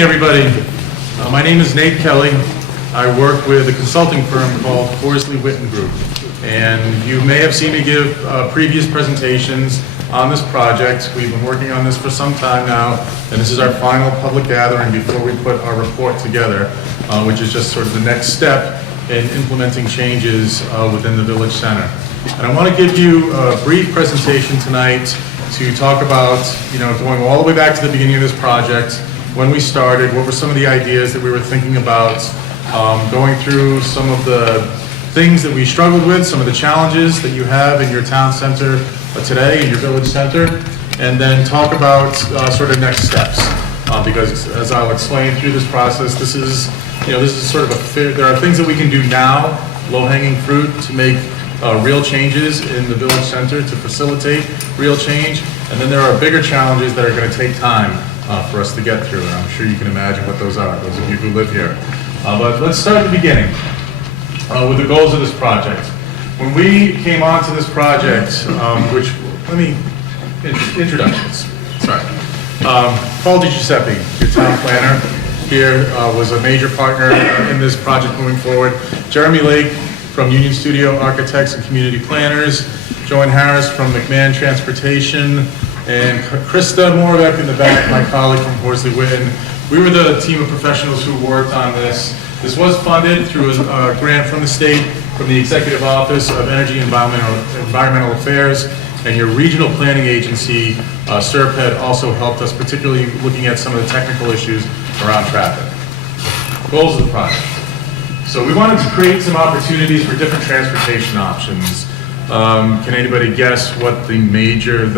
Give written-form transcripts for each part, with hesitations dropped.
Everybody, my name is Nate Kelly. I work with a consulting firm called Horsley Witten Group, and you may have seen me give previous presentations on this project. We've been working on this for some time now, and this is our final public gathering before we put our report together, which is just sort of the next step in implementing changes within the Village Center. And I want to give you a brief presentation tonight to talk about, going all the way back to the beginning of this project, when we started, what were some of the ideas that we were thinking about, going through some of the things that we struggled with, some of the challenges that you have in your town center today, in your village center, and then talk about sort of next steps. Because as I'll explain through this process, this is sort of there are things that we can do now, low-hanging fruit, to make real changes in the village center, to facilitate real change, and then there are bigger challenges that are going to take time for us to get through, and I'm sure you can imagine what those are, those of you who live here. But let's start at the beginning with the goals of this project. When we came onto this project, introductions, sorry. Paul DiGiuseppe, your town planner here, was a major partner in this project moving forward. Jeremy Lake from Union Studio Architects and Community Planners, Joanne Harris from McMahon Transportation, and Krista Moravec in the back, my colleague from Horsley Witten. We were the team of professionals who worked on this. This was funded through a grant from the state, from the Executive Office of Energy and Environmental Affairs, and your regional planning agency, SERPED, also helped us, particularly looking at some of the technical issues around traffic. Goals of the project. So we wanted to create some opportunities for different transportation options. Can anybody guess what the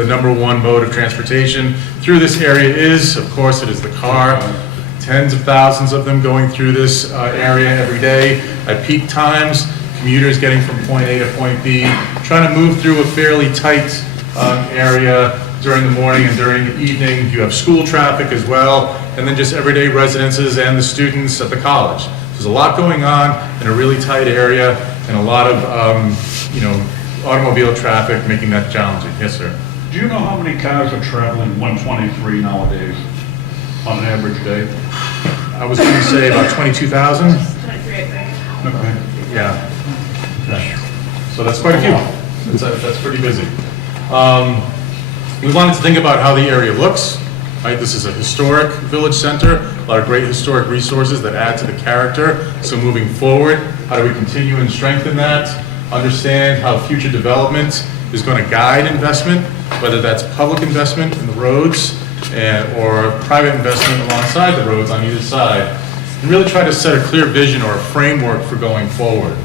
number one mode of transportation through this area is? Of course, it is the car. Tens of thousands of them going through this area every day. At peak times, commuters getting from point A to point B, trying to move through a fairly tight area during the morning and during the evening. You have school traffic as well, and then just everyday residences and the students at the college. There's a lot going on in a really tight area, and a lot of automobile traffic, making that challenging. Yes, sir. Do you know how many cars are traveling 123 nowadays on an average day? I was going to say about 22,000. 23, I think. Okay. Yeah. Okay. So that's quite a few. That's pretty busy. We wanted to think about how the area looks. Right? This is a historic village center, a lot of great historic resources that add to the character. So moving forward, how do we continue and strengthen that? Understand how future development is going to guide investment, whether that's public investment in the roads or private investment alongside the roads on either side, and really try to set a clear vision or a framework for going forward.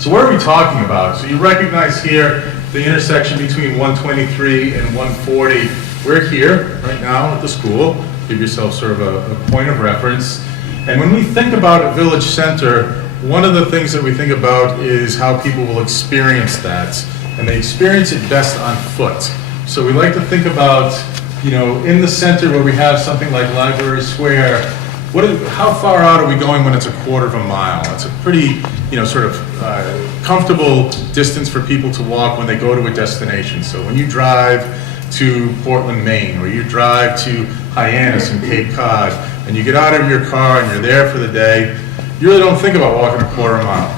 So what are we talking about? So you recognize here the intersection between 123 and 140. We're here right now at the school. Give yourself sort of a point of reference. And when we think about a village center, one of the things that we think about is how people will experience that. And they experience it best on foot. So we like to think about, in the center where we have something like Library Square, how far out are we going when it's a quarter of a mile? It's a pretty, comfortable distance for people to walk when they go to a destination. So when you drive to Portland, Maine, or you drive to Hyannis and Cape Cod, and you get out of your car and you're there for the day, you really don't think about walking a quarter mile.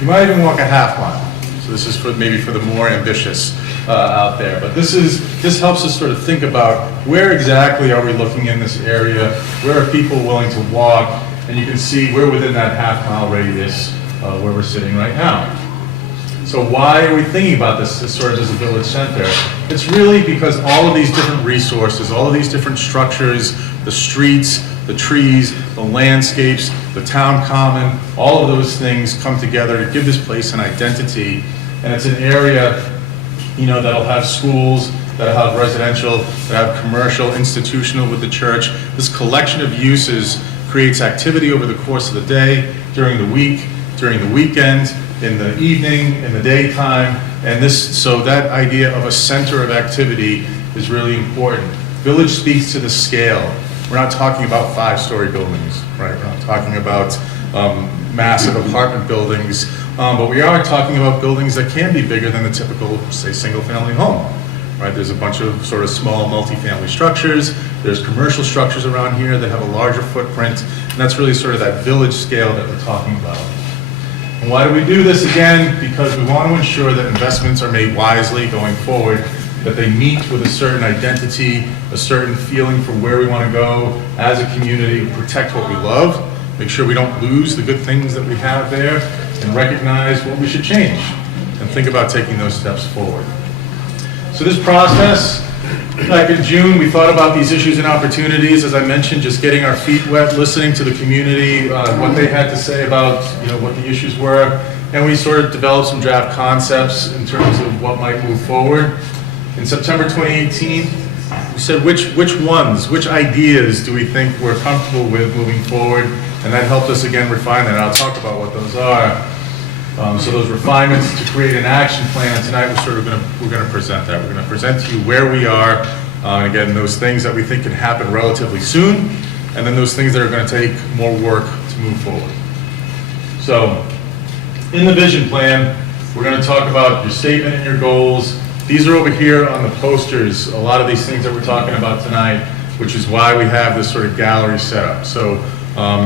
You might even walk a half mile. So this is maybe for the more ambitious out there. But this helps us sort of think about where exactly are we looking in this area, where are people willing to walk, and you can see we're within that half mile radius where we're sitting right now. So why are we thinking about this sort of as a village center? It's really because all of these different resources, all of these different structures, the streets, the trees, the landscapes, the town common, all of those things come together to give this place an identity. And it's an area, that'll have schools, that'll have residential, that'll have commercial, institutional with the church. This collection of uses creates activity over the course of the day, during the week, during the weekend, in the evening, in the daytime, and so that idea of a center of activity is really important. Village speaks to the scale. We're not talking about 5-story buildings, right? We're not talking about massive apartment buildings, but we are talking about buildings that can be bigger than the typical, say, single-family home, right? There's a bunch of sort of small multifamily structures. There's commercial structures around here that have a larger footprint, and that's really sort of that village scale that we're talking about. And why do we do this again? Because we want to ensure that investments are made wisely going forward, that they meet with a certain identity, a certain feeling for where we want to go as a community, protect what we love, make sure we don't lose the good things that we have there, and recognize what we should change, and think about taking those steps forward. So this process, back in June, we thought about these issues and opportunities, as I mentioned, just getting our feet wet, listening to the community, what they had to say about, what the issues were, and we sort of developed some draft concepts in terms of what might move forward. In September 2018, we said which ideas do we think we're comfortable with moving forward, and that helped us again refine that. I'll talk about what those are. So those refinements to create an action plan tonight, we're going to present that. We're going to present to you where we are, and again, those things that we think can happen relatively soon, and then those things that are going to take more work to move forward. So, in the vision plan, we're going to talk about your statement and your goals. These are over here on the posters, a lot of these things that we're talking about tonight, which is why we have this sort of gallery set up. So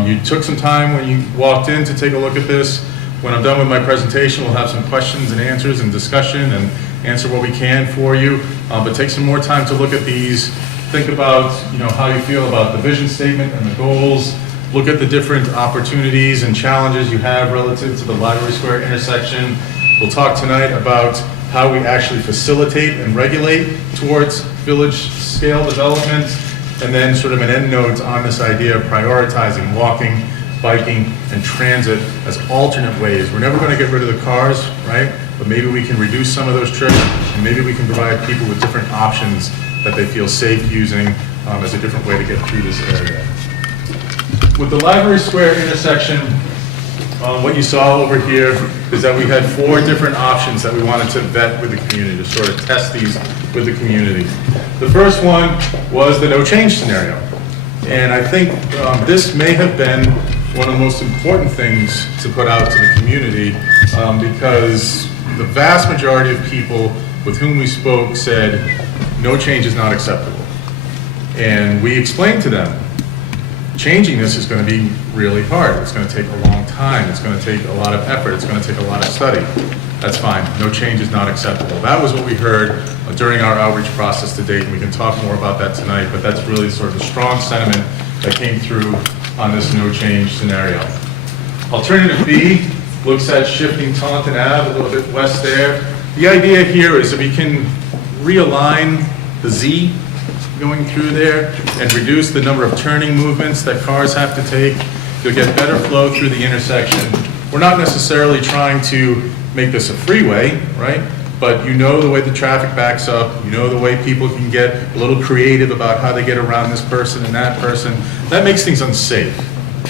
you took some time when you walked in to take a look at this. When I'm done with my presentation, we'll have some questions and answers and discussion and answer what we can for you. But take some more time to look at these. Think about how you feel about the vision statement and the goals. Look at the different opportunities and challenges you have relative to the Library Square intersection. We'll talk tonight about how we actually facilitate and regulate towards village scale development, and then sort of an end note on this idea of prioritizing walking, biking, and transit as alternate ways. We're never going to get rid of the cars, right? But maybe we can reduce some of those trips, and maybe we can provide people with different options that they feel safe using as a different way to get through this area. With the Library Square intersection, what you saw over here is that we had 4 different options that we wanted to vet with the community, to sort of test these with the community. The first one was the no change scenario. And I think this may have been one of the most important things to put out to the community because the vast majority of people with whom we spoke said no change is not acceptable. And we explained to them, changing this is going to be really hard. It's going to take a long time. It's going to take a lot of effort. It's going to take a lot of study. That's fine. No change is not acceptable. That was what we heard during our outreach process to date, and we can talk more about that tonight, but that's really sort of a strong sentiment that came through on this no change scenario. Alternative B looks at shifting Taunton Ave a little bit west there. The idea here is that we can realign the Z going through there and reduce the number of turning movements that cars have to take. You'll get better flow through the intersection. We're not necessarily trying to make this a freeway, right? But the way the traffic backs up, the way people can get a little creative about how they get around this person and that person. That makes things unsafe.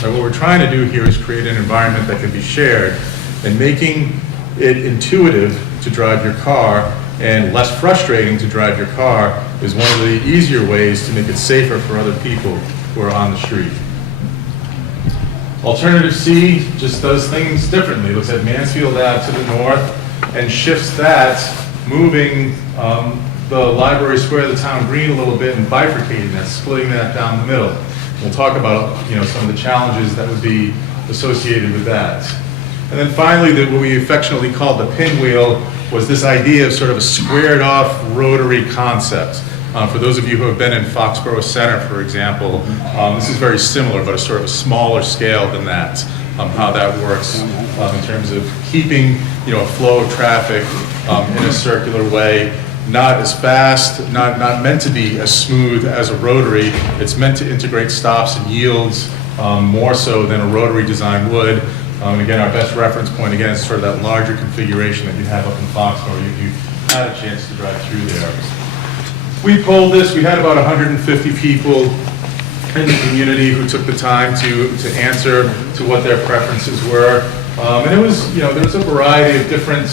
Right? What we're trying to do here is create an environment that can be shared, and making it intuitive to drive your car and less frustrating to drive your car is one of the easier ways to make it safer for other people who are on the street. Alternative C just does things differently. It looks at Mansfield Ave to the north and shifts that, moving the Library Square, the town green a little bit, and bifurcating that, splitting that down the middle. We'll talk about some of the challenges that would be associated with that. And then finally, what we affectionately called the pinwheel was this idea of sort of a squared off rotary concept. For those of you who have been in Foxborough Center, for example, this is very similar, but a sort of a smaller scale than that, how that works in terms of keeping a flow of traffic in a circular way, not as fast, not meant to be as smooth as a rotary. It's meant to integrate stops and yields more so than a rotary design would. And again, our best reference point, again, is sort of that larger configuration that you have up in Foxborough if you had a chance to drive through there. We polled this. We had about 150 people in the community who took the time to answer to what their preferences were. And it was, there was a variety of different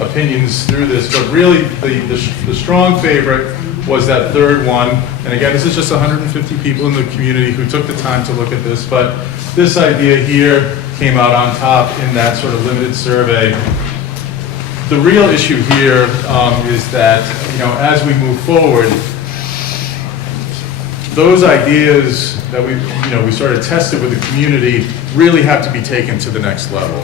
opinions through this, but really the strong favorite was that third one. And again, this is just 150 people in the community who took the time to look at this, but this idea here came out on top in that sort of limited survey. The real issue here is that, as we move forward, those ideas that we sort of tested with the community really have to be taken to the next level.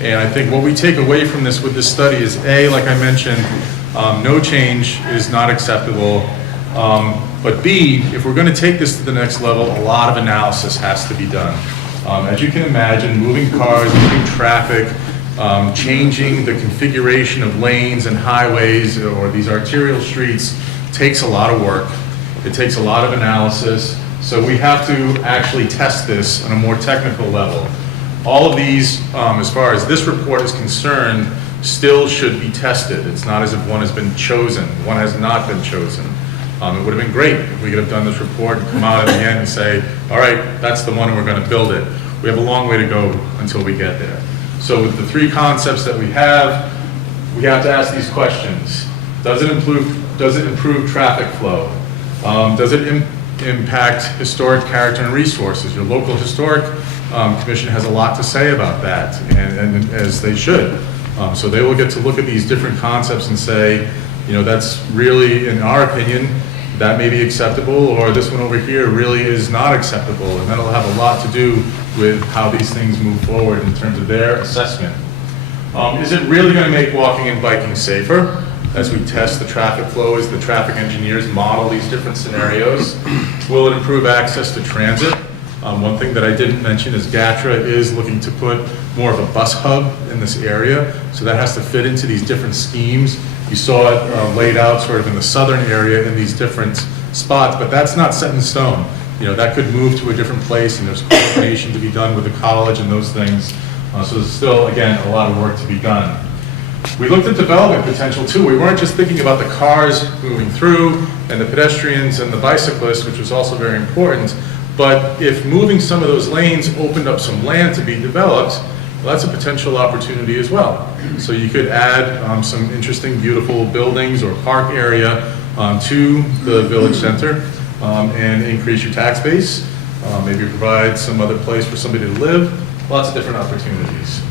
And I think what we take away from this with this study is A, like I mentioned, no change is not acceptable. But B, if we're going to take this to the next level, a lot of analysis has to be done. As you can imagine, moving cars, moving traffic, changing the configuration of lanes and highways or these arterial streets takes a lot of work. It takes a lot of analysis. So we have to actually test this on a more technical level. All of these, as far as this report is concerned, still should be tested. It's not as if one has been chosen. One has not been chosen. It would have been great if we could have done this report and come out at the end and say, all right, that's the one and we're going to build it. We have a long way to go until we get there. So with the three concepts that we have to ask these questions. Does it improve traffic flow? Does it impact historic character and resources? Your local historic commission has a lot to say about that, and as they should. So they will get to look at these different concepts and say, that's really, in our opinion, that may be acceptable, or this one over here really is not acceptable, and that'll have a lot to do with how these things move forward in terms of their assessment. Is it really going to make walking and biking safer? As we test the traffic flow, as the traffic engineers model these different scenarios, will it improve access to transit? One thing that I didn't mention is GATRA is looking to put more of a bus hub in this area, so that has to fit into these different schemes. You saw it laid out sort of in the southern area in these different spots, but that's not set in stone. That could move to a different place, and there's coordination to be done with the college and those things. So there's still, again, a lot of work to be done. We looked at development potential too. We weren't just thinking about the cars moving through and the pedestrians and the bicyclists, which was also very important, but if moving some of those lanes opened up some land to be developed, well, that's a potential opportunity as well. So you could add some interesting, beautiful buildings or park area to the village center and increase your tax base, maybe provide some other place for somebody to live, lots of different opportunities.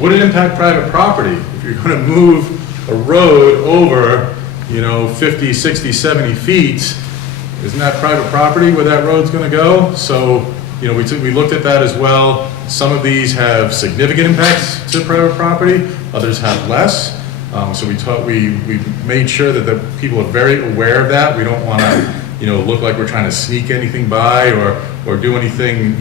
Would it impact private property? If you're going to move a road over, 50, 60, 70 feet, isn't that private property where that road's going to go? So, we looked at that as well. Some of these have significant impacts to private property, others have less. So we made sure that the people are very aware of that. We don't want to, look like we're trying to sneak anything by or do anything,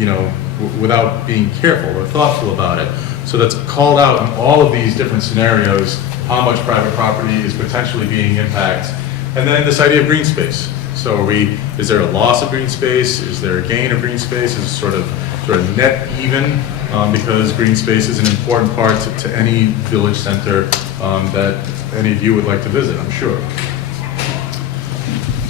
without being careful or thoughtful about it. So that's called out in all of these different scenarios, how much private property is potentially being impacted. And then this idea of green space. So is there a loss of green space? Is there a gain of green space? Is it sort of net even? Because green space is an important part to any village center that any of you would like to visit, I'm sure.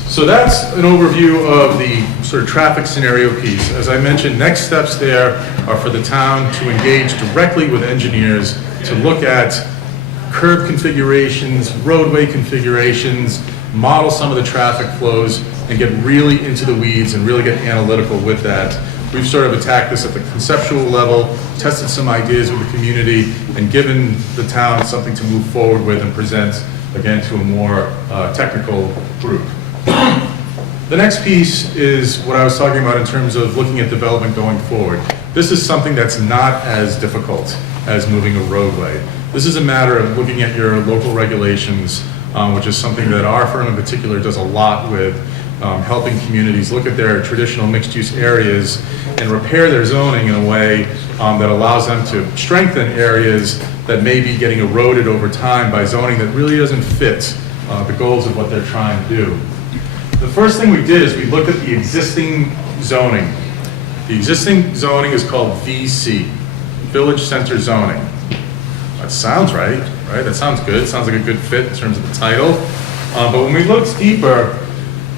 So that's an overview of the sort of traffic scenario piece. As I mentioned, next steps there are for the town to engage directly with engineers to look at curb configurations, roadway configurations, model some of the traffic flows, and get really into the weeds and really get analytical with that. We've sort of attacked this at the conceptual level, tested some ideas with the community, and given the town something to move forward with and present, again, to a more technical group. The next piece is what I was talking about in terms of looking at development going forward. This is something that's not as difficult as moving a roadway. This is a matter of looking at your local regulations, which is something that our firm in particular does a lot with, helping communities look at their traditional mixed-use areas and repair their zoning in a way that allows them to strengthen areas that may be getting eroded over time by zoning that really doesn't fit the goals of what they're trying to do. The first thing we did is we looked at the existing zoning. The existing zoning is called VC, Village Center Zoning. That sounds right? That sounds good. It sounds like a good fit in terms of the title. But when we looked deeper,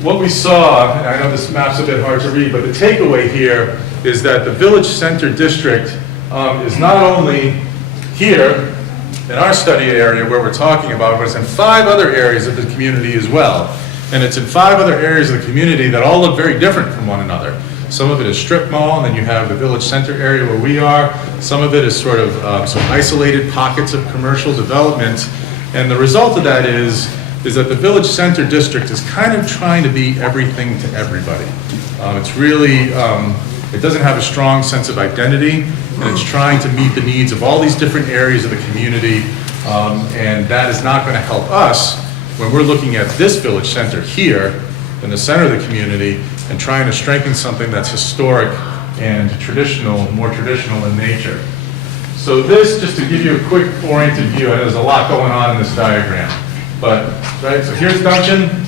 what we saw, and I know this map's a bit hard to read, but the takeaway here is that the Village Center District is not only here in our study area where we're talking about, but it's in 5 other areas of the community as well. And it's in 5 other areas of the community that all look very different from one another. Some of it is strip mall, and then you have the village center area where we are. Some of it is sort of some isolated pockets of commercial development. And the result of that is is that the Village Center District is kind of trying to be everything to everybody. It's really, it doesn't have a strong sense of identity, and it's trying to meet the needs of all these different areas of the community, and that is not going to help us when we're looking at this village center here in the center of the community and trying to strengthen something that's historic and traditional, more traditional in nature. So this, just to give you a quick oriented view, and there's a lot going on in this diagram, but, right, so here's Duncan,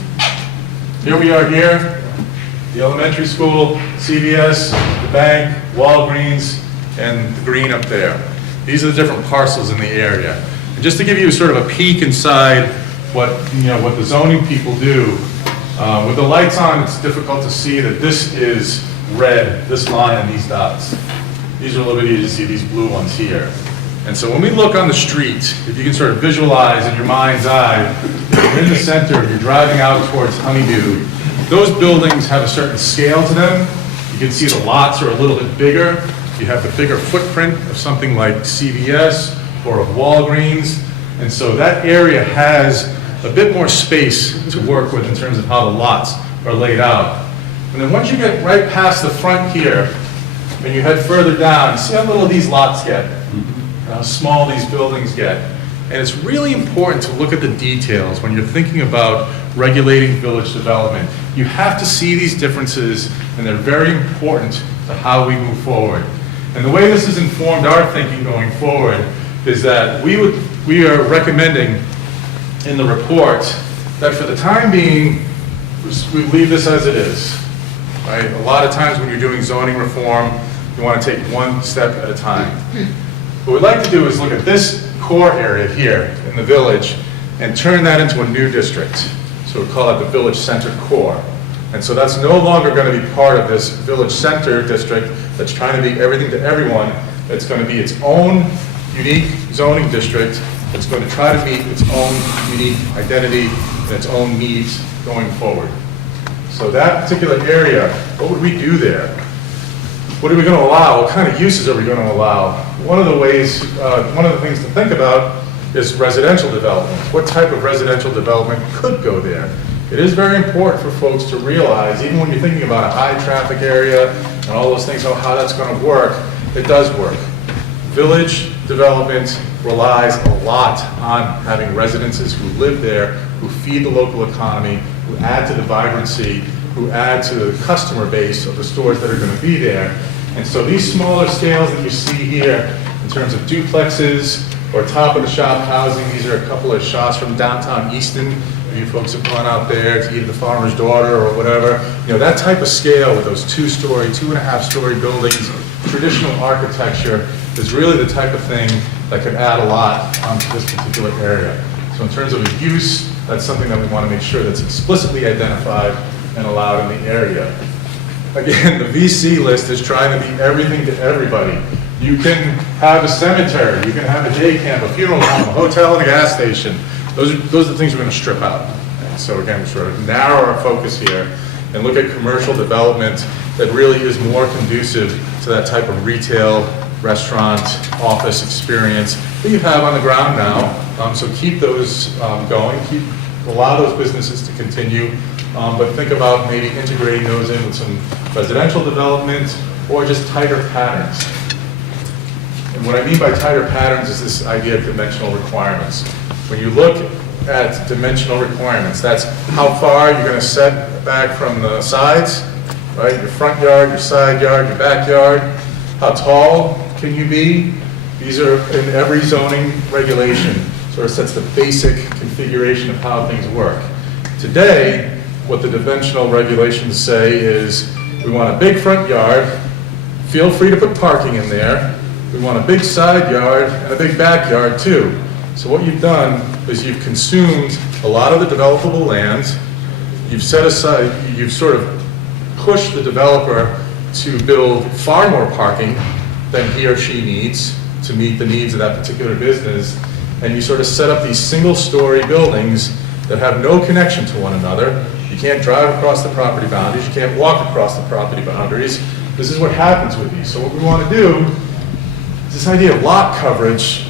here we are here, the elementary school, CVS, the bank, Walgreens, and the green up there. These are the different parcels in the area. And just to give you sort of a peek inside what the zoning people do, with the lights on, it's difficult to see that this is red, this line and these dots. These are a little bit easier to see, these blue ones here. And so when we look on the street, if you can sort of visualize in your mind's eye, you're in the center, you're driving out towards Honeydew, those buildings have a certain scale to them. You can see the lots are a little bit bigger. You have the bigger footprint of something like CVS or of Walgreens. And so that area has a bit more space to work with in terms of how the lots are laid out. And then once you get right past the front here, and you head further down, see how little these lots get, how small these buildings get. And it's really important to look at the details when you're thinking about regulating village development. You have to see these differences, and they're very important to how we move forward. And the way this has informed our thinking going forward is that we are recommending in the report that for the time being, we leave this as it is. Right? A lot of times when you're doing zoning reform, you want to take one step at a time. What we'd like to do is look at this core area here in the village and turn that into a new district. So we call it the Village Center Core. And so that's no longer going to be part of this Village Center district that's trying to be everything to everyone. It's going to be its own unique zoning district that's going to try to meet its own unique identity and its own needs going forward. So that particular area, what would we do there? What are we going to allow? What kind of uses are we going to allow? One of the things to think about is residential development. What type of residential development could go there? It is very important for folks to realize, even when you're thinking about a high traffic area and all those things, how that's going to work, it does work. Village development relies a lot on having residences who live there, who feed the local economy, who add to the vibrancy, who add to the customer base of the stores that are going to be there. And so these smaller scales that you see here in terms of duplexes or top of the shop housing, these are a couple of shots from downtown Easton. If you folks have gone out there to eat at the farmer's daughter or whatever, that type of scale with those 2-story, 2.5-story buildings, traditional architecture is really the type of thing that could add a lot to this particular area. So in terms of a use, that's something that we want to make sure that's explicitly identified and allowed in the area. Again, the VC list is trying to be everything to everybody. You can have a cemetery, you can have a day camp, a funeral home, a hotel, and a gas station. Those are the things we're going to strip out. And so again, we sort of narrow our focus here and look at commercial development that really is more conducive to that type of retail, restaurant, office experience that you have on the ground now. So keep those going, allow those businesses to continue, but think about maybe integrating those in with some residential development or just tighter patterns. And what I mean by tighter patterns is this idea of dimensional requirements. When you look at dimensional requirements, that's how far you're going to set back from the sides, right? Your front yard, your side yard, your backyard. How tall can you be? These are in every zoning regulation, sort of sets the basic configuration of how things work. Today, what the dimensional regulations say is we want a big front yard, feel free to put parking in there. We want a big side yard and a big backyard too. So what you've done is you've consumed a lot of the developable land. You've set aside, you've sort of pushed the developer to build far more parking than he or she needs to meet the needs of that particular business. And you sort of set up these single-story buildings that have no connection to one another. You can't drive across the property boundaries. You can't walk across the property boundaries. This is what happens with these. So what we want to do is this idea of lot coverage.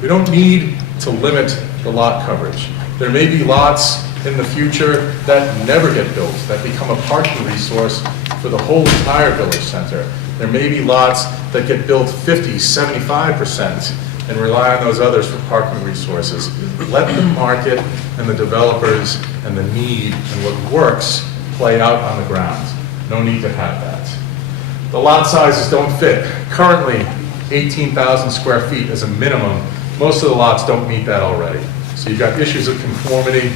We don't need to limit the lot coverage. There may be lots in the future that never get built, that become a parking resource for the whole entire village center. There may be lots that get built 50, 75% and rely on those others for parking resources. Let the market and the developers and the need and what works play out on the ground. No need to have that. The lot sizes don't fit. Currently, 18,000 square feet as a minimum. Most of the lots don't meet that already. So you've got issues of conformity.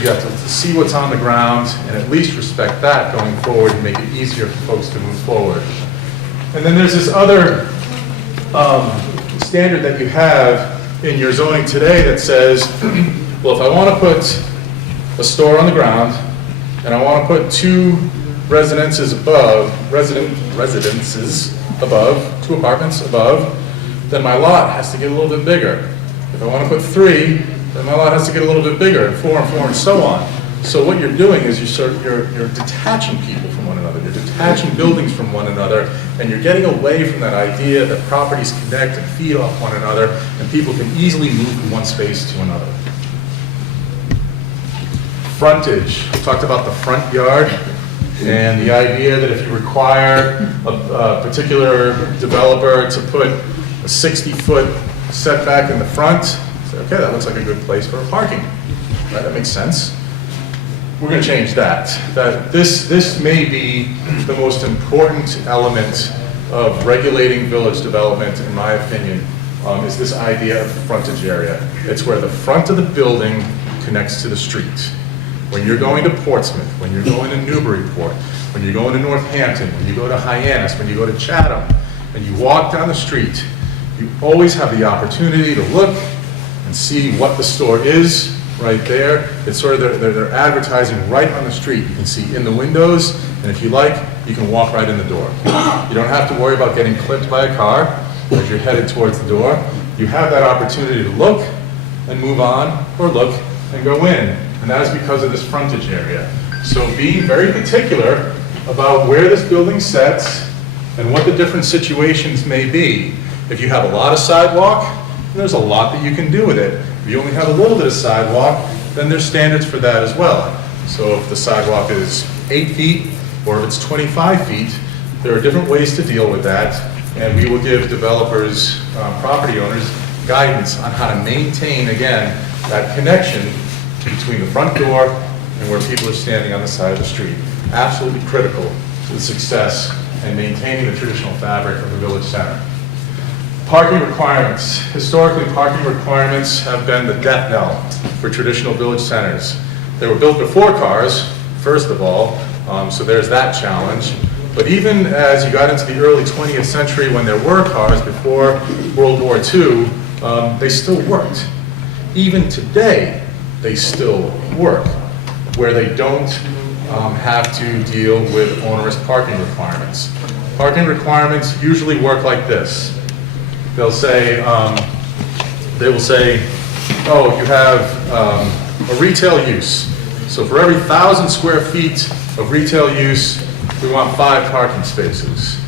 You have to see what's on the ground and at least respect that going forward and make it easier for folks to move forward. And then there's this other standard that you have in your zoning today that says, well, if I want to put a store on the ground and I want to put two residences above, two apartments above, then my lot has to get a little bit bigger. If I want to put three, then my lot has to get a little bit bigger, and four, and so on. So what you're doing is you're detaching people from one another. You're detaching buildings from one another, and you're getting away from that idea that properties connect and feed off one another, and people can easily move from one space to another. Frontage. We talked about the front yard, and the idea that if you require a particular developer to put a 60-foot setback in the front, say, okay, that looks like a good place for parking. Right, that makes sense. We're going to change that. This may be the most important element of regulating village development, in my opinion, is this idea of frontage area. It's where the front of the building connects to the street. When you're going to Portsmouth, when you're going to Newburyport, when you're going to Northampton, when you go to Hyannis, when you go to Chatham, and you walk down the street, you always have the opportunity to look and see what the store is right there. It's sort of, they're advertising right on the street. You can see in the windows, and if you like, you can walk right in the door. You don't have to worry about getting clipped by a car as you're headed towards the door. You have that opportunity to look and move on, or look and go in. And that is because of this frontage area. So being very particular about where this building sets and what the different situations may be. If you have a lot of sidewalk, there's a lot that you can do with it. If you only have a little bit of sidewalk, then there's standards for that as well. So if the sidewalk is 8 feet or if it's 25 feet, there are different ways to deal with that. And we will give developers, property owners, guidance on how to maintain, again, that connection between the front door and where people are standing on the side of the street. Absolutely critical to the success and maintaining the traditional fabric of the village center. Parking requirements. Historically, parking requirements have been the death knell for traditional village centers. They were built before cars, first of all, so there's that challenge. But even as you got into the early 20th century when there were cars before World War II, they still worked. Even today, they still work, where they don't have to deal with onerous parking requirements. Parking requirements usually work like this. They'll say, they will say, oh, you have a retail use. So for every 1,000 square feet of retail use, we want 5 parking spaces.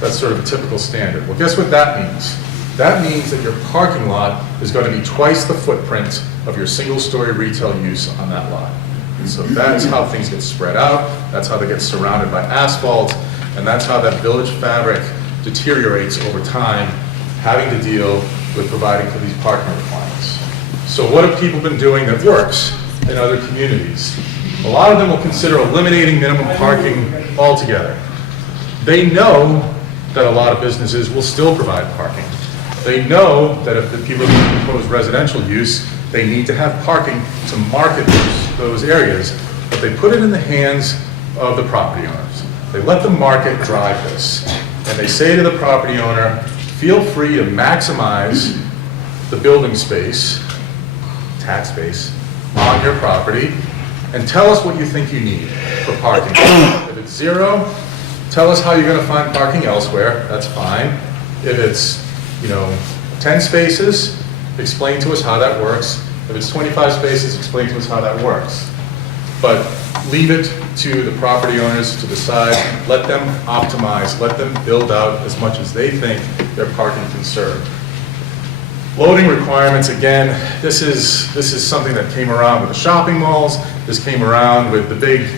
That's sort of a typical standard. Well, guess what that means? That means that your parking lot is going to be twice the footprint of your single-story retail use on that lot. And so that's how things get spread out, that's how they get surrounded by asphalt, and that's how that village fabric deteriorates over time, having to deal with providing for these parking requirements. So what have people been doing that works in other communities? A lot of them will consider eliminating minimum parking altogether. They know that a lot of businesses will still provide parking. They know that if the people who propose residential use, they need to have parking to market those areas, but they put it in the hands of the property owners. They let the market drive this, and they say to the property owner, feel free to maximize the building space, tax space, on your property, and tell us what you think you need for parking. If it's 0, tell us how you're going to find parking elsewhere, that's fine. If it's 10 spaces, explain to us how that works. If it's 25 spaces, explain to us how that works. But leave it to the property owners to decide. Let them optimize. Let them build out as much as they think their parking can serve. Loading requirements, again, this is something that came around with the shopping malls. This came around with the big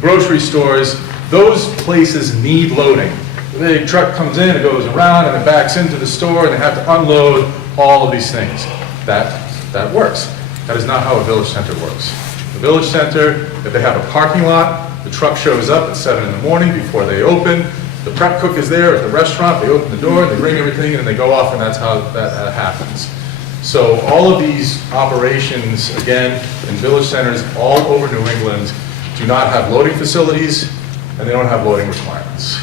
grocery stores. Those places need loading. The big truck comes in, it goes around, and it backs into the store, and they have to unload all of these things. That works. That is not how a village center works. The village center, if they have a parking lot, the truck shows up at 7 in the morning before they open. The prep cook is there at the restaurant, they open the door, they bring everything, and they go off, and that's how that happens. So all of these operations, again, in village centers all over New England, do not have loading facilities, and they don't have loading requirements.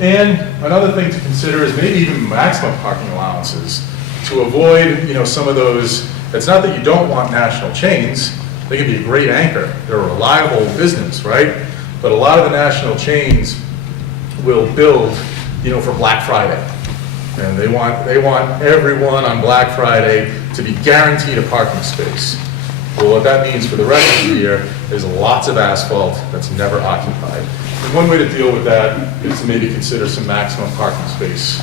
And another thing to consider is maybe even maximum parking allowances to avoid, some of those. It's not that you don't want national chains. They can be a great anchor. They're a reliable business, right? But a lot of the national chains will build, for Black Friday. And they want everyone on Black Friday to be guaranteed a parking space. Well, what that means for the rest of the year is lots of asphalt that's never occupied. And one way to deal with that is to maybe consider some maximum parking space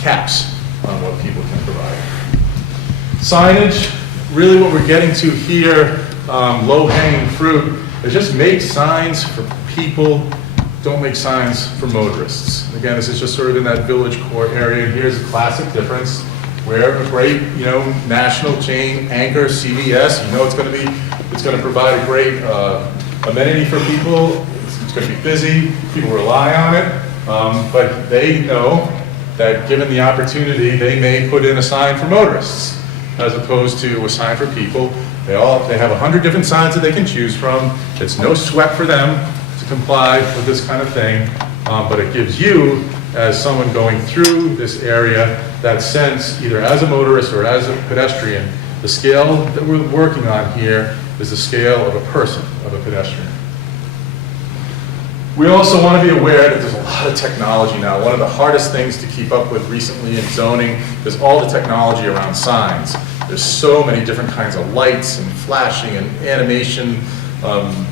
caps on what people can provide. Signage, really what we're getting to here, low-hanging fruit, is just make signs for people. Don't make signs for motorists. Again, this is just sort of in that village core area. Here's a classic difference where a great, national chain anchor, CVS, it's going to provide a great amenity for people. It's going to be busy. People rely on it, but they know that given the opportunity, they may put in a sign for motorists as opposed to a sign for people. They have 100 different signs that they can choose from. It's no sweat for them to comply with this kind of thing, but it gives you, as someone going through this area, that sense, either as a motorist or as a pedestrian, the scale that we're working on here is the scale of a person, of a pedestrian. We also want to be aware that there's a lot of technology now. One of the hardest things to keep up with recently in zoning is all the technology around signs. There's so many different kinds of lights and flashing and animation.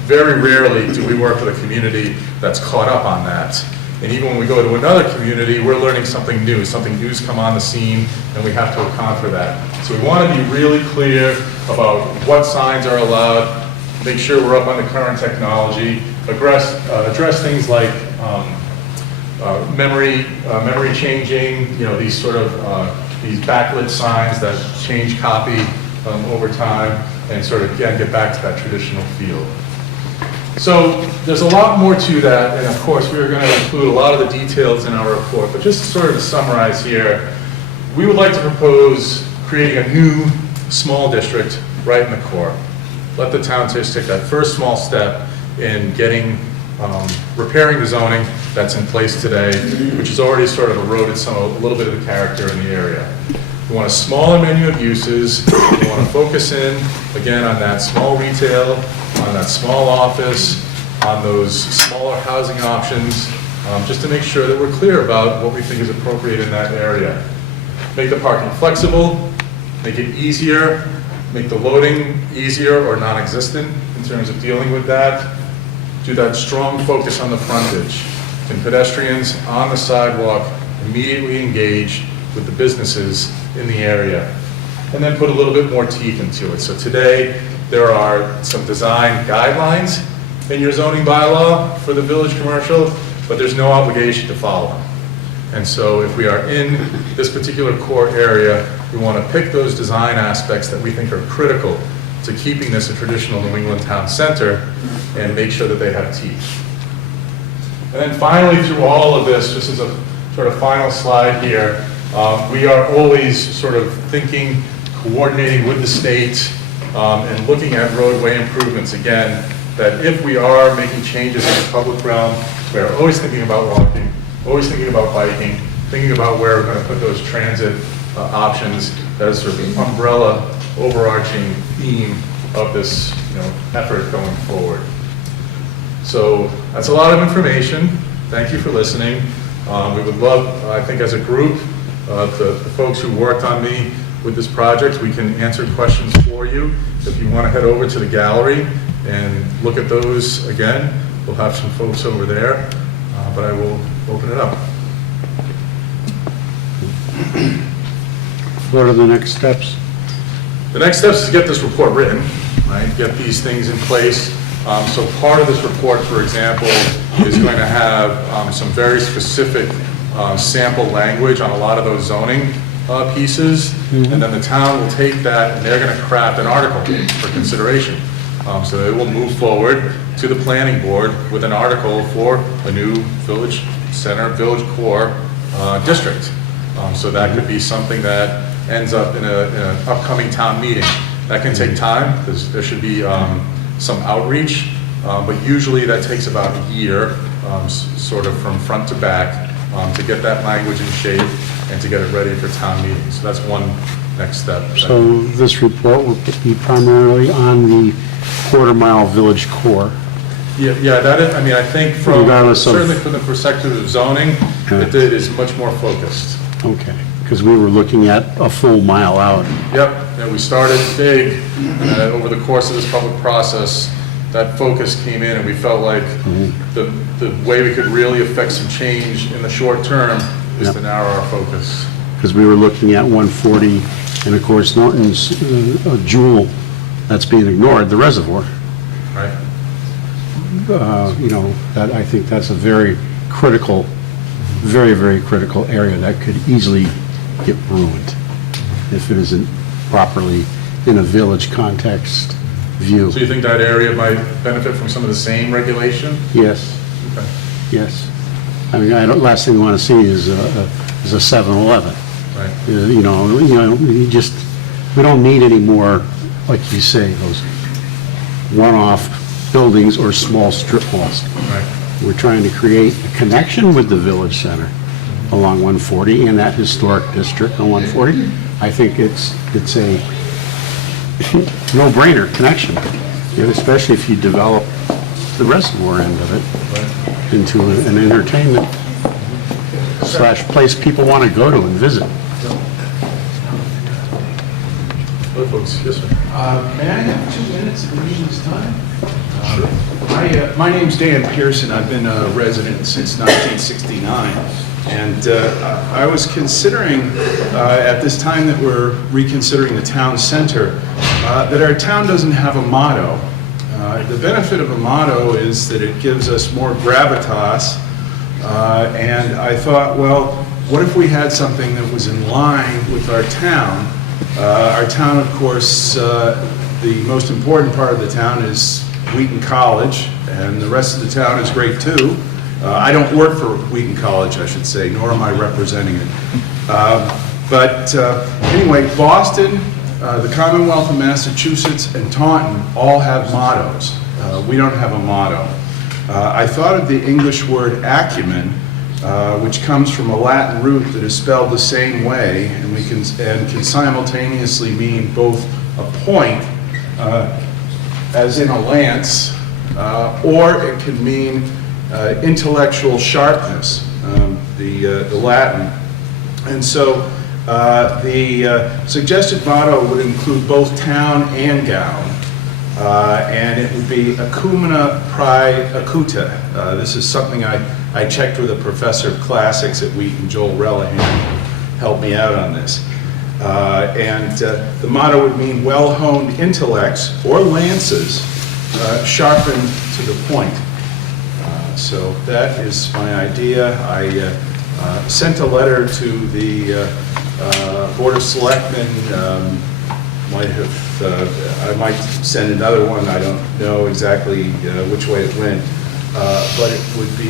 Very rarely do we work with a community that's caught up on that. And even when we go to another community, we're learning something new. Something new's come on the scene, and we have to account for that. So we want to be really clear about what signs are allowed, make sure we're up on the current technology, address things like memory changing, these sort of these backlit signs that change copy over time, and sort of, again, get back to that traditional feel. So there's a lot more to that, and of course we are going to include a lot of the details in our report, but just sort of to summarize here, we would like to propose creating a new small district right in the core. Let the town just take that first small step in repairing the zoning that's in place today, which has already sort of eroded a little bit of the character in the area. We want a smaller menu of uses. We want to focus in, again, on that small retail, on that small office, on those smaller housing options, just to make sure that we're clear about what we think is appropriate in that area. Make the parking flexible, make it easier, make the loading easier or non-existent in terms of dealing with that. Do that strong focus on the frontage. Can pedestrians on the sidewalk immediately engage with the businesses in the area? And then put a little bit more teeth into it. So today, there are some design guidelines in your zoning bylaw for the village commercial, but there's no obligation to follow them. And so if we are in this particular core area, we want to pick those design aspects that we think are critical to keeping this a traditional New England town center and make sure that they have teeth. And then finally, through all of this, just as a sort of final slide here, we are always sort of thinking, coordinating with the state, and looking at roadway improvements. Again, that if we are making changes in the public realm, we're always thinking about walking, always thinking about biking, thinking about where we're going to put those transit options. That is sort of the umbrella, overarching theme of this effort going forward. So that's a lot of information. Thank you for listening. We would love, I think as a group, the folks who worked on me with this project, we can answer questions for you. If you want to head over to the gallery and look at those again, we'll have some folks over there, but I will open it up. What are the next steps? The next steps is get this report written, right? Get these things in place. So part of this report, for example, is going to have some very specific sample language on a lot of those zoning pieces. And then the town will take that and they're going to craft an article for consideration. So they will move forward to the planning board with an article for a new village center, village core district. So that could be something that ends up in an upcoming town meeting. That can take time, because there should be some outreach, but usually that takes about a year, sort of from front to back, to get that language in shape and to get it ready for town meetings. So that's one next step. So this report will be primarily on the quarter-mile village core. Yeah, that is, I mean, I think from, Regardless of- certainly from the perspective of zoning, it is much more focused. Okay, because we were looking at a full mile out. Yep, and we started big, and over the course of this public process, that focus came in, and we felt like the way we could really affect some change in the short term is to narrow our focus. Because we were looking at 140, and of course Norton's a jewel that's being ignored, the reservoir. Right? You know, that, I think that's a very critical, very, very critical area that could easily get ruined if it isn't properly in a village context view. So you think that area might benefit from some of the same regulation? Yes, Okay. yes. I mean, last thing we want to see is a 7-Eleven. Right. You know, we don't need any more, like you say, those one-off buildings or small strip malls. Right. We're trying to create a connection with the village center along 140 and that historic district on 140. I think it's a no-brainer connection, especially if you develop the reservoir end of it into an entertainment / place people want to go to and visit. Other folks, yes, sir. May I have 2 minutes of the meeting's time? My name's Dan Pearson. I've been a resident since 1969. And I was considering, at this time that we're reconsidering the town center, that our town doesn't have a motto. The benefit of a motto is that it gives us more gravitas. And I thought, well, what if we had something that was in line with our town? Our town, of course, the most important part of the town is Wheaton College, and the rest of the town is great too. I don't work for Wheaton College, I should say, nor am I representing it. But anyway, Boston, the Commonwealth of Massachusetts, and Taunton all have mottos. We don't have a motto. I thought of the English word acumen, which comes from a Latin root that is spelled the same way, and can simultaneously mean both a point, as in a lance, or it can mean intellectual sharpness, the Latin. And so the suggested motto would include both town and gown, and it would be acumina prae acuta. This is something I checked with a professor of classics at Wheaton, Joel Rellahan, helped me out on this. And the motto would mean well-honed intellects or lances sharpened to the point. So that is my idea. I sent a letter to the Board of Selectmen. I might send another one. I don't know exactly which way it went. But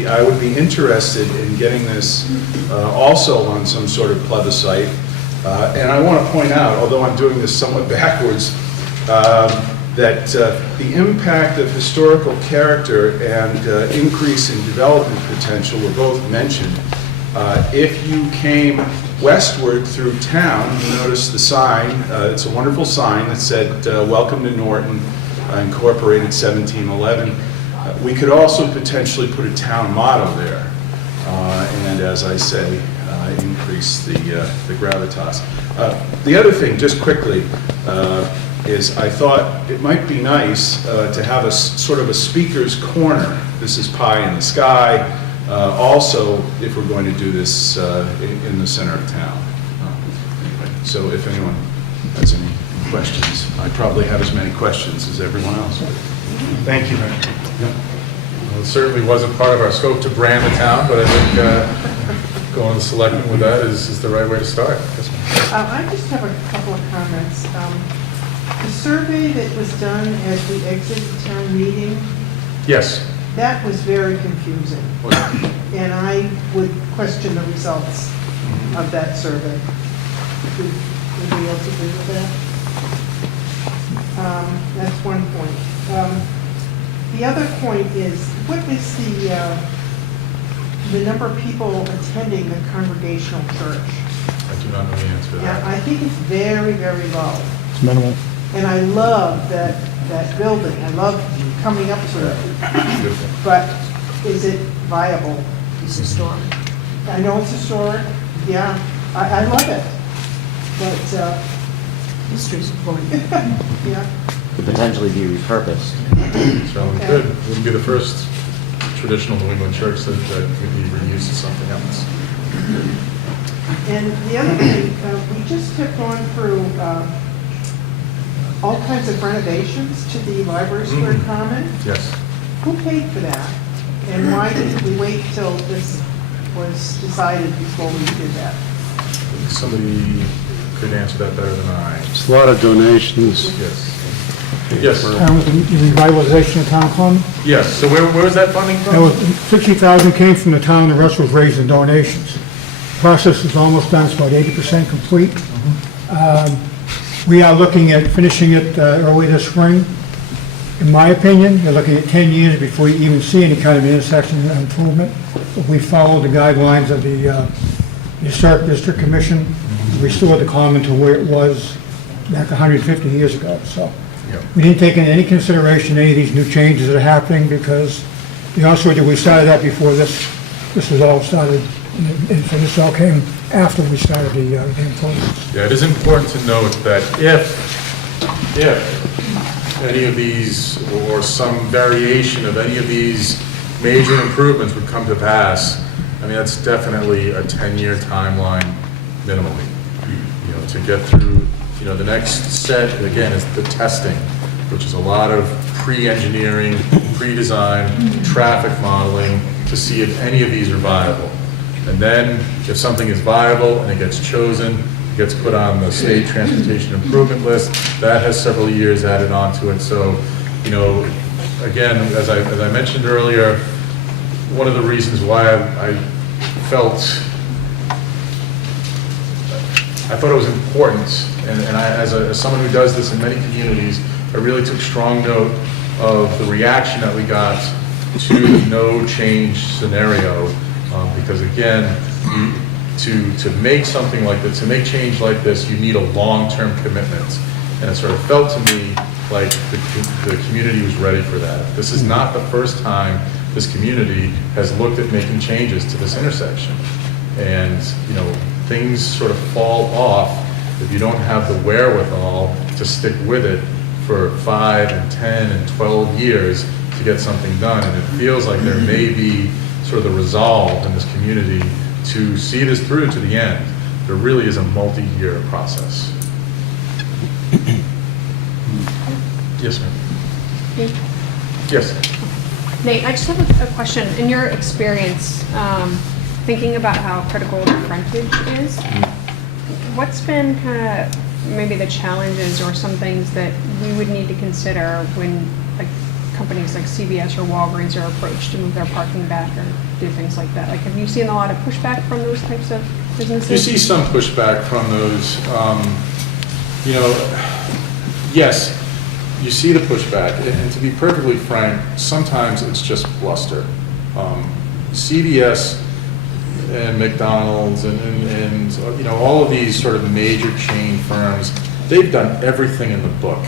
I would be interested in getting this also on some sort of plebiscite. And I want to point out, although I'm doing this somewhat backwards, that the impact of historical character and increase in development potential were both mentioned. If you came westward through town, you notice the sign. It's a wonderful sign that said, "Welcome to Norton, Incorporated 1711." We could also potentially put a town motto there, and as I say, increase the gravitas. The other thing, just quickly, is I thought it might be nice to have a sort of a speaker's corner. This is pie in the sky. Also, if we're going to do this in the center of town. So if anyone has any questions, I probably have as many questions as everyone else. Thank you, Mayor. Well, it certainly wasn't part of our scope to brand the town, but I think going to selectmen with that is the right way to start. Yes, ma'am. I just have a couple of comments. The survey that was done as we exited town meeting, Yes. that was very confusing. And I would question the results of that survey. Would anybody else agree with that? That's one point. The other point is, what is the number of people attending the congregational church? I do not know the answer to And that. I think it's very, very low. It's minimal. And I love that building. I love coming up to it. Beautiful. But is it viable? It's historic. I know it's historic, yeah, I love it. But, History's important. yeah, Could potentially be repurposed. Sounds Okay. good. Wouldn't be the first traditional New England church that could be reused as something else. and the other thing, we just have gone through all kinds of renovations to the Library Square Common. Yes. Who paid for that? And why didn't we wait till this was decided before we did that? Somebody could answer that better than I. It's a lot of donations. Yes. Yes. The revitalization of town common. Yes. So where is that funding That was, from? 60,000 came from the town, the rest was raised in donations. Process is almost done, it's about 80% complete. We are looking at finishing it early this spring. In my opinion, you're looking at 10 years before you even see any kind of intersection improvement. We followed the guidelines of the Historic District Commission, restored the common to where it was back 150 years ago, so. Yep. We didn't take into any consideration any of these new changes that are happening because, to be honest with you, we started that before this was all started. And so this all came after we started the improvements. Yeah, it is important to note that if any of these, or some variation of any of these major improvements would come to pass, I mean, that's definitely a 10-year timeline minimally. You know, to get through, you know, the next set, again, is the testing, which is a lot of pre-engineering, pre-design, traffic modeling, to see if any of these are viable. And then, if something is viable and it gets chosen, it gets put on the state transportation improvement list, that has several years added onto it. So, you know, again, as I mentioned earlier, one of the reasons why I thought it was important, and as someone who does this in many communities, I really took strong note of the reaction that we got to the no change scenario. Because again, to make something like this, to make change like this, you need a long-term commitment. And it sort of felt to me like the community was ready for that. This is not the first time this community has looked at making changes to this intersection. And, you know, things sort of fall off if you don't have the wherewithal to stick with it for 5 and 10 and 12 years to get something done. And it feels like there may be sort of the resolve in this community to see this through to the end. There really is a multi-year process. Yes, ma'am. Yes. Nate, I just have a question. In your experience, thinking about how critical the frontage is, what's been kind of maybe the challenges or some things that we would need to consider when like companies like CVS or Walgreens are approached to move their parking back or do things like that? Like, have you seen a lot of pushback from those types of businesses? You see some pushback from those, you know, yes, you see the pushback, and to be perfectly frank, sometimes it's just bluster. CVS and McDonald's and you know, all of these sort of major chain firms, they've done everything in the book.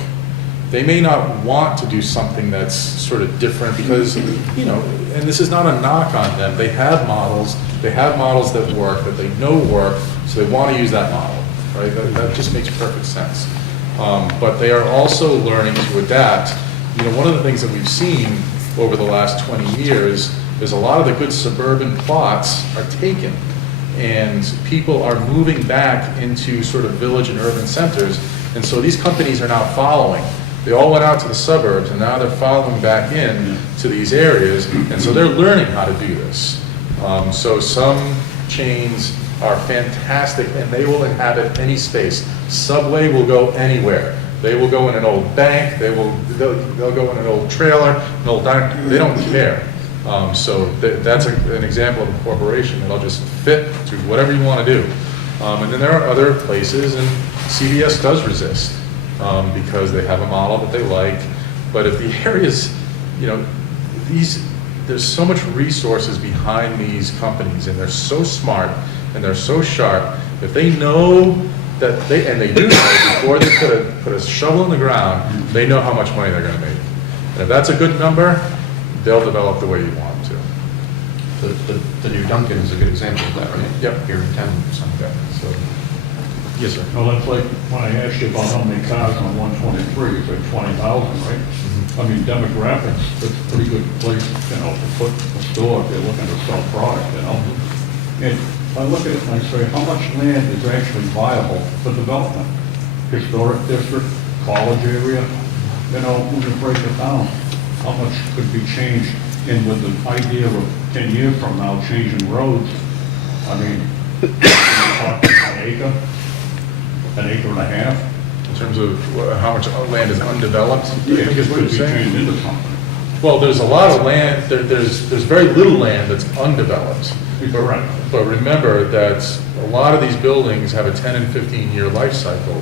They may not want to do something that's sort of different because, you know, and this is not a knock on them. They have models that work, that they know work, so they want to use that model, right? That just makes perfect sense. But they are also learning to adapt. You know, one of the things that we've seen over the last 20 years is a lot of the good suburban plots are taken. and people are moving back into sort of village and urban centers, and so these companies are now following. They all went out to the suburbs, and now they're following back in to these areas, and so they're learning how to do this. So some chains are fantastic, and they will inhabit any space. Subway will go anywhere. They will go in an old bank, they'll go in an old trailer, an old diner, they don't care. So that's an example of a corporation that'll just fit to whatever you want to do. And then there are other places, and CVS does resist because they have a model that they like. But if the areas, there's so much resources behind these companies, and they're so smart and they're so sharp. If they know that and they do know before they put a shovel in the ground, they know how much money they're going to make. And if that's a good number, they'll develop the way you want them to. The new Dunkin' is a good example of that, right? Yep. Here in town, Yeah, so, yes, sir. Well, that's like when I asked you about how many cars on 123, it's like 20,000, right? I mean, demographics, it's a pretty good place, to put a store if they're looking to sell product, And I look at it and I say, how much land is actually viable for development? Historic district, college area, when you break it down, how much could be changed? And with the idea of 10 years from now, changing roads, I mean, an acre and a half. In terms of how much land is undeveloped, I think is what Could you're be saying? changed into something. Well, there's a lot of land, there's very little land that's undeveloped. Correct. But remember that a lot of these buildings have a 10 and 15-year life cycle,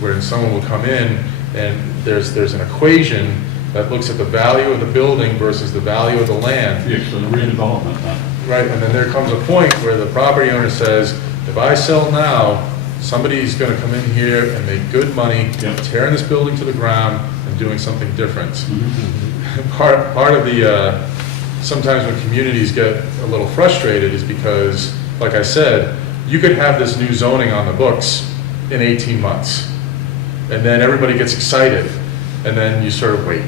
where someone will come in and there's an equation that looks at the value of the building versus the value of the land. Yes, so the redevelopment then. Right, and then there comes a point where the property owner says, if I sell now, somebody's going to come in here and make good money, Yeah. tearing this building to the ground and doing something different. Part of the, sometimes when communities get a little frustrated is because, like I said, you could have this new zoning on the books in 18 months. And then everybody gets excited, and then you sort of wait,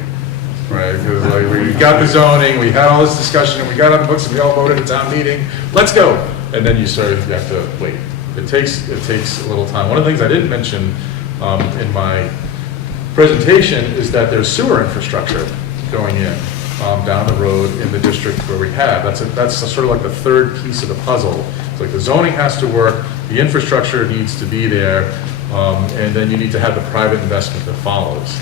right? Because we got the zoning, we had all this discussion, and we got on the books, and we all voted at town meeting, let's go. And then you have to wait. It takes a little time. One of the things I didn't mention in my presentation is that there's sewer infrastructure going in down the road in the district where we have. That's sort of like the third piece of the puzzle. It's like the zoning has to work, the infrastructure needs to be there, and then you need to have the private investment that follows.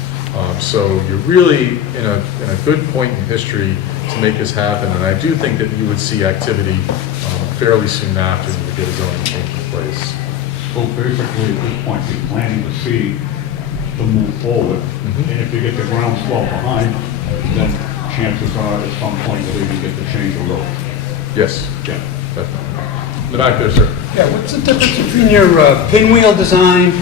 So you're really in a good point in history to make this happen, and I do think that you would see activity fairly soon after you get a zoning change in place. So basically, at this point, you're planting the seed to move forward. And if you get the groundswell behind, then chances are at some point you'll even get to change the road. Yes, Yeah. definitely. In the back there, sir. Yeah, what's the difference between your pinwheel design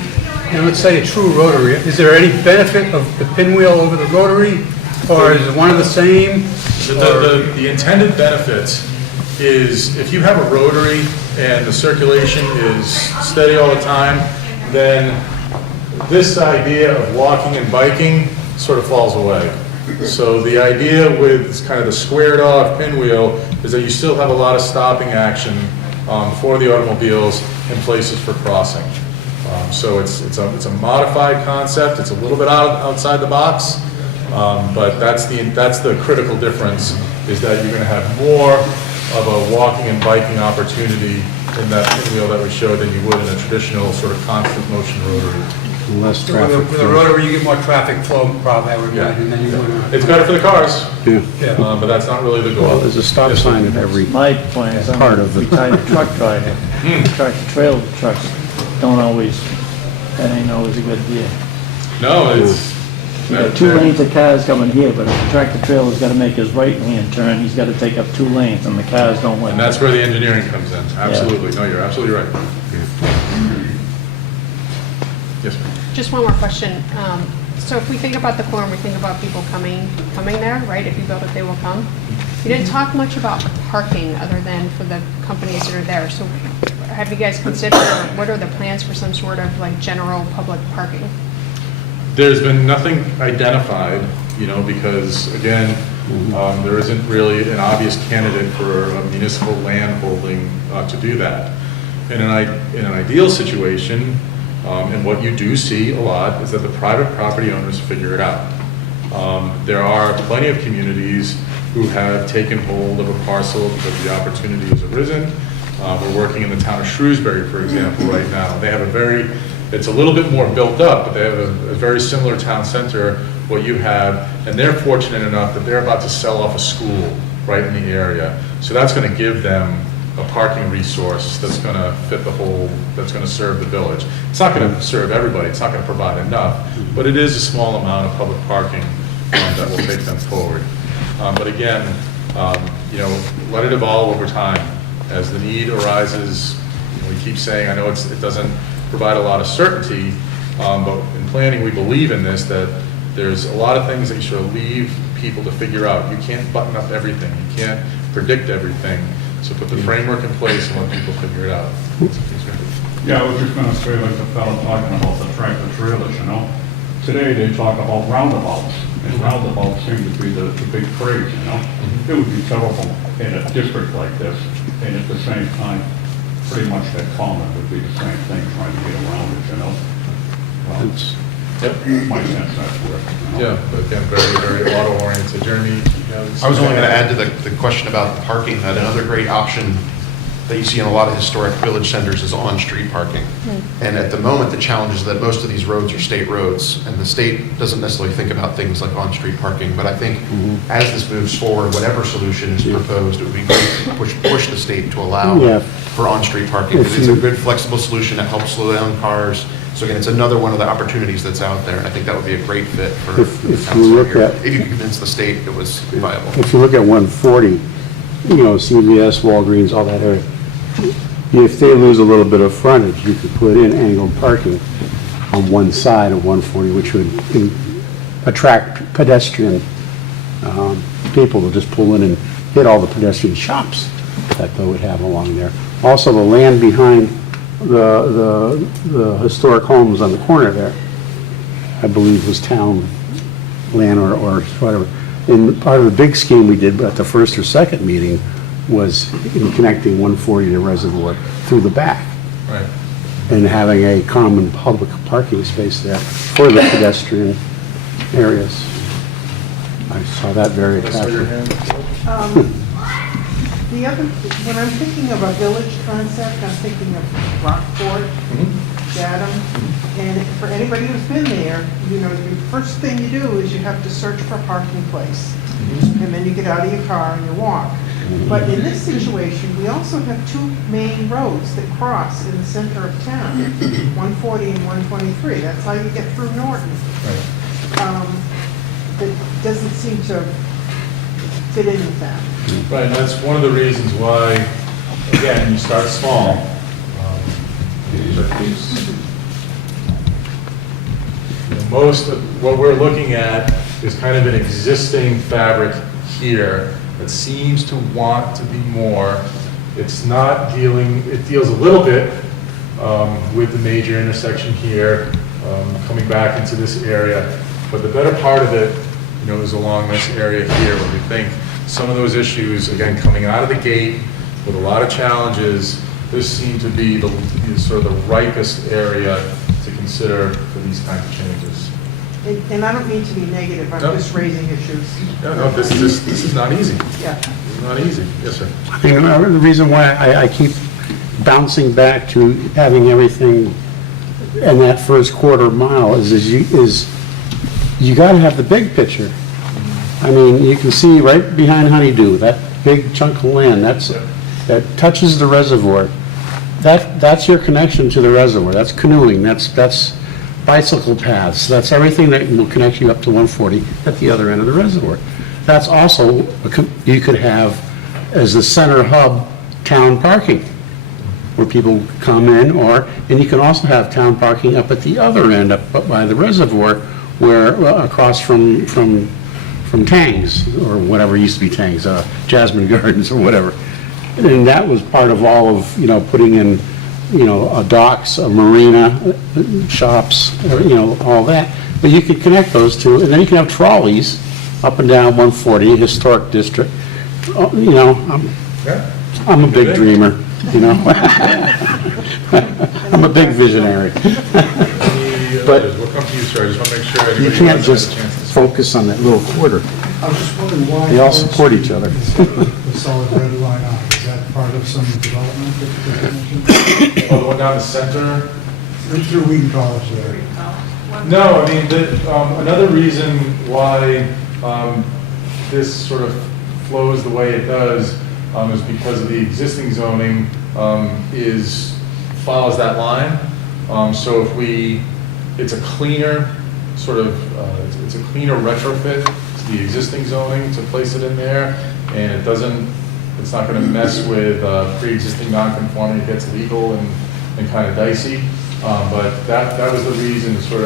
and, let's say, a true rotary? Is there any benefit of the pinwheel over the rotary, or is it one of the same? The intended benefit is if you have a rotary and the circulation is steady all the time, then this idea of walking and biking sort of falls away. So the idea with kind of the squared off pinwheel is that you still have a lot of stopping action for the automobiles and places for crossing. So it's a modified concept. It's a little bit outside the box, but that's the critical difference, is that you're going to have more of a walking and biking opportunity in that pinwheel that we showed than you would in a traditional sort of constant motion rotary. Less So traffic. with a rotary, you get more traffic flow, probably, I would Yeah. imagine, than you would. It's better for the cars, Yeah. but that's not really the Well, goal. there's a stop sign at every, My point is, I'm Part a of the- retired truck driver. Tractor trailer trucks that ain't always a good deal. No, it's. You got 2 lanes of cars coming here, but if the tractor trailer's gotta make his right-hand turn, he's gotta take up 2 lanes, and the cars don't like And that's that. where the engineering comes in, absolutely. No, you're absolutely right. Yes, ma'am. Just one more question. So if we think about the core and we think about people coming there, right? If you build it, they will come. You didn't talk much about parking other than for the companies that are there. So have you guys considered, or what are the plans for some sort of like general public parking? There's been nothing identified, because again, there isn't really an obvious candidate for a municipal land holding to do that. in an ideal situation, and what you do see a lot, is that the private property owners figure it out. There are plenty of communities who have taken hold of a parcel because the opportunity has arisen. We're working in the town of Shrewsbury, for example, right now. They have it's a little bit more built up, but they have a very similar town center, what you have, and they're fortunate enough that they're about to sell off a school right in the area. So that's going to give them a parking resource that's going to fit that's going to serve the village. It's not going to serve everybody, it's not going to provide enough, but it is a small amount of public parking that will take them forward. But again, let it evolve over time. As the need arises, we keep saying, I know it doesn't provide a lot of certainty, but in planning, we believe in this, that there's a lot of things that you sort of leave people to figure out. You can't button up everything. You can't predict everything. So put the framework in place and let people figure it out. Yeah, I was just gonna say, like the fellow talking about the tractor trailers, Today, they talk about roundabouts, and roundabouts seem to be the big craze, It would be terrible in a district like this, and at the same time, pretty much that common would be the same thing, trying to get around it, Well, my sense, that's where. Yeah, but again, very, very auto-oriented. Jeremy? I was only going to add to the question about parking, that another great option that you see in a lot of historic village centers is on-street parking. And at the moment, the challenge is that most of these roads are state roads, and the state doesn't necessarily think about things like on-street parking. But I think as this moves forward, whatever solution is proposed, it would be great to push the state to allow for on-street parking. Because it's a good flexible solution that helps slow down cars. So again, it's another one of the opportunities that's out there, and I think that would be a great fit for the If you look at, if you could convince the state it was viable. if you look at 140, CVS, Walgreens, all that area, if they lose a little bit of frontage, you could put in angled parking on one side of 140, which would attract pedestrian people to just pull in and hit all the pedestrian shops that they would have along there. Also, the land behind the historic homes on the corner there, I believe was town land or whatever. And part of the big scheme we did at the first or second meeting was in connecting 140 to Reservoir through the back. Right. And having a common public parking space there for the pedestrian areas. I saw that very attractive. When I'm thinking of a village concept, I'm thinking of Rockport, Chatham, and for anybody who's been there, the first thing you do is you have to search for a parking place. And then you get out of your car and you walk. But in this situation, we also have two main roads that cross in the center of town, 140 and 123. That's how you get through Norton. That doesn't seem to fit in with that. Right, and that's one of the reasons why, again, you start small. Most of what we're looking at is kind of an existing fabric here that seems to want to be more. It's not it deals a little bit with the major intersection here, coming back into this area, but the better part of it, is along this area here, where we think some of those issues, again, coming out of the gate with a lot of challenges, this seemed to be the sort of the ripest area to consider for these kinds of changes. And I don't mean to be negative, I'm just raising issues. No, this is not easy. Yeah. It's not easy. Yes, sir. The reason why I keep bouncing back to having everything in that first quarter mile is you got to have the big picture. I mean, you can see right behind Honeydew, that big chunk of land, that touches the reservoir. That's your connection to the reservoir. That's canoeing. That's bicycle paths. That's everything that will connect you up to 140 at the other end of the reservoir. That's also, you could have as the center hub town parking, where people come in, and you can also have town parking up at the other end, up by the reservoir, where across from Tangs, or whatever used to be Tangs, Jasmine Gardens or whatever. And that was part of all of, putting in, docks, a marina, shops, all that. But you could connect those two, and then you can have trolleys up and down 140, historic district. I'm a big dreamer, I'm a big visionary. Any But- others? We'll come to you, sir. I just want to make sure You everybody can't else has just a chance to speak. focus on that little quarter. I was just wondering why. They all support each other. The solid red line on, is that part of some development that you mentioned? Oh, the one down the center? Through Wheaton College there. No, I mean, another reason why this sort of flows the way it does is because of the existing zoning follows that line. So if it's a cleaner sort of, it's a cleaner retrofit to the existing zoning to place it in there, and it's not going to mess with pre-existing non-conforming. It gets legal and kind of dicey. But that was the reason to sort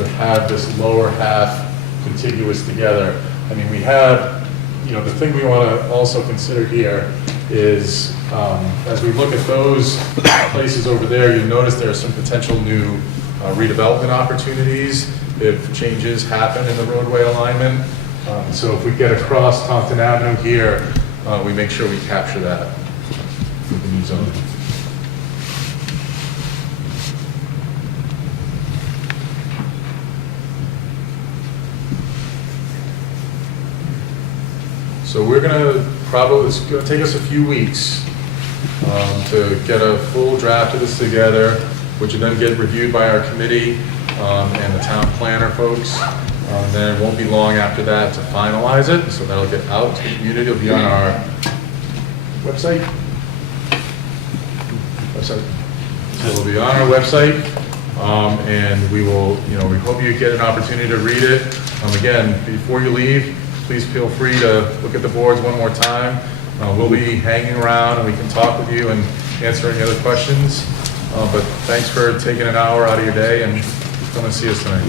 of have this lower half contiguous together. I mean, we have, the thing we want to also consider here is, as we look at those places over there, you'll notice there are some potential new redevelopment opportunities if changes happen in the roadway alignment. So if we get across Taunton Avenue here, we make sure we capture that with the new zoning. So we're gonna it's gonna take us a few weeks to get a full draft of this together, which will then get reviewed by our committee and the town planner folks. Then it won't be long after that to finalize it, so that'll get out to the community. It'll be on our website. So it'll be on our website, and we will, we hope you get an opportunity to read it. Again, before you leave, please feel free to look at the boards one more time. We'll be hanging around and we can talk with you and answer any other questions. But thanks for taking an hour out of your day and come and see us tonight.